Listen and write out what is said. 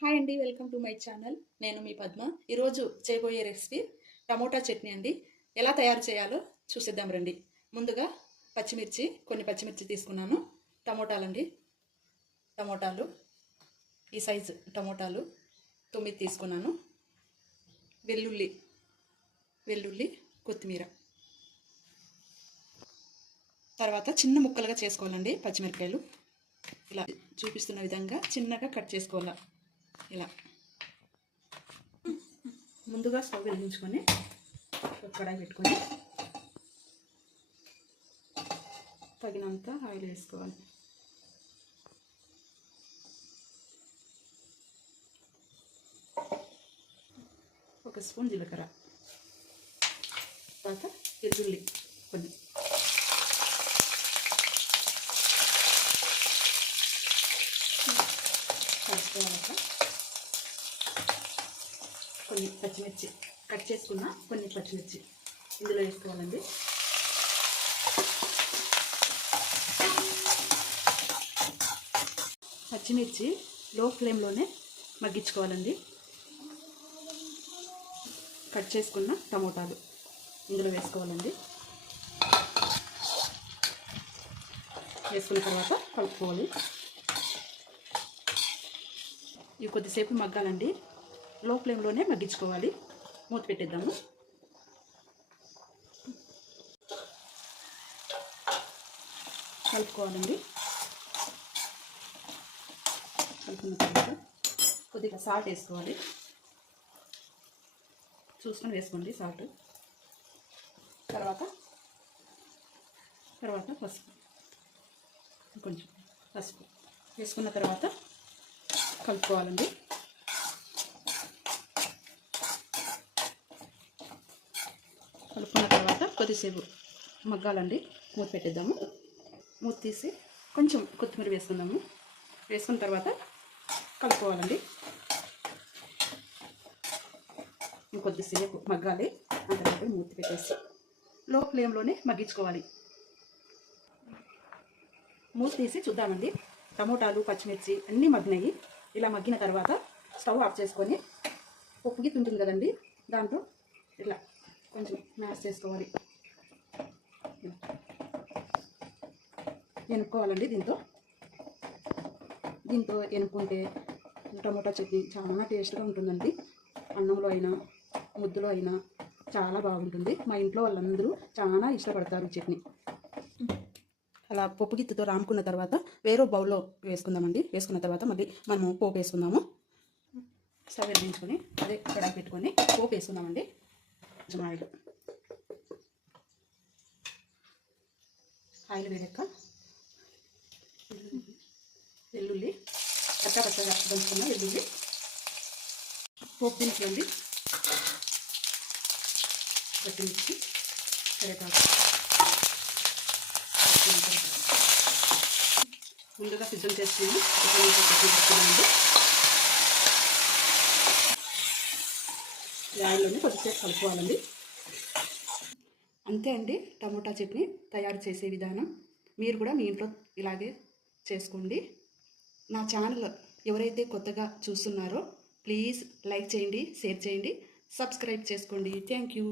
Hi అండి, welcome to my channel. నేను మీ పద్మ. ఈరోజు చేయబోయే రెసిపీ టమోటా చట్నీ అండి. ఎలా తయారు చేయాలో చూసేద్దాం రండి. ముందుగా కొన్ని పచ్చిమిర్చి తీసుకున్నాను. టమోటాలండి, టమోటాలు ఈ సైజు టమోటాలు 9 తీసుకున్నాను. వెల్లుల్లి, కొత్తిమీర. తర్వాత చిన్న ముక్కలుగా చేసుకోవాలండి. పచ్చిమిరపకాయలు ఇలా చూపిస్తున్న విధంగా చిన్నగా కట్ చేసుకోవాలి. ఇలా ముందుగా స్టవ్ వెలిగించుకొని కడాయి పెట్టుకొని తగినంత ఆయిల్ వేసుకోవాలి. ఒక స్పూన్ జీలకర్ర, తర్వాత వెల్లుల్లి కొన్ని, కొన్ని పచ్చిమిర్చి కట్ చేసుకున్న కొన్ని పచ్చిమిర్చి ఇందులో వేసుకోవాలండి. పచ్చిమిర్చి లో ఫ్లేమ్లోనే మగ్గించుకోవాలండి. కట్ చేసుకున్న టమోటాలు ఇందులో వేసుకోవాలండి. వేసుకున్న తర్వాత కలుపుకోవాలి. ఇవి కొద్దిసేపు మగ్గాలండి. లో ఫ్లేమ్లోనే మగ్గించుకోవాలి. మూత పెట్టేద్దాము. కలుపుకోవాలండి. కలుపుకున్న తర్వాత కొద్దిగా సాల్ట్ వేసుకోవాలి. చూసుకొని వేసుకోండి సాల్ట్. తర్వాత పసుపు, కొంచెం పసుపు వేసుకున్న తర్వాత కలుపుకోవాలండి. కలుపుకున్న తర్వాత కొద్దిసేపు మగ్గాలండి. మూత పెట్టేద్దాము. మూత తీసి కొంచెం కొత్తిమీర వేసుకుందాము. వేసుకున్న తర్వాత కలుపుకోవాలండి. ఇంకొద్దిసేపు మగ్గాలి. అంతవరకు మూత పెట్టేసి లో ఫ్లేమ్లోనే మగ్గించుకోవాలి. మూత తీసి చూద్దామండి. టమోటాలు, పచ్చిమిర్చి అన్నీ మగ్గినాయి. ఇలా మగ్గిన తర్వాత స్టవ్ ఆఫ్ చేసుకొని పప్పు గిత్త ఉంటుంది కదండి, దాంట్లో ఇలా కొంచెం మ్యాష్ చేసుకోవాలి. ఎనుక్కోవాలండి. దీంతో ఎనుక్కుంటే టమోటా చట్నీ చాలా టేస్ట్గా ఉంటుందండి. అన్నంలో అయినా ముద్దులో అయినా చాలా బాగుంటుంది. మా ఇంట్లో వాళ్ళందరూ చాలా ఇష్టపడతారు చట్నీ. అలా పప్పు గిత్తుతో రాముకున్న తర్వాత వేరే బౌల్లో వేసుకుందామండి. వేసుకున్న తర్వాత మళ్ళీ మనము పోపు వేసుకుందాము. స్టవ్ వెలిగించుకొని అదే కడాయి పెట్టుకొని పోపు వేసుకుందామండి. కొంచెం ఆయిల్ వేడెక్క వెల్లుల్లి, పచ్చగా దంచుకున్న వెల్లుల్లి, పోపు దినుసులండి, పచ్చిమిర్చి, కరివేపాకు. ముందుగా సిద్ధం చేసుకుని ఆయిల్లోనే కొద్దిసేపు కలుపుకోవాలండి. అంతే అండి, టమోటా చట్నీ తయారు చేసే విధానం. మీరు కూడా మీ ఇంట్లో ఇలాగే చేసుకోండి. నా ఛానల్ ఎవరైతే కొత్తగా చూస్తున్నారో ప్లీజ్ లైక్ చేయండి, షేర్ చేయండి, సబ్స్క్రైబ్ చేసుకోండి. Thank you.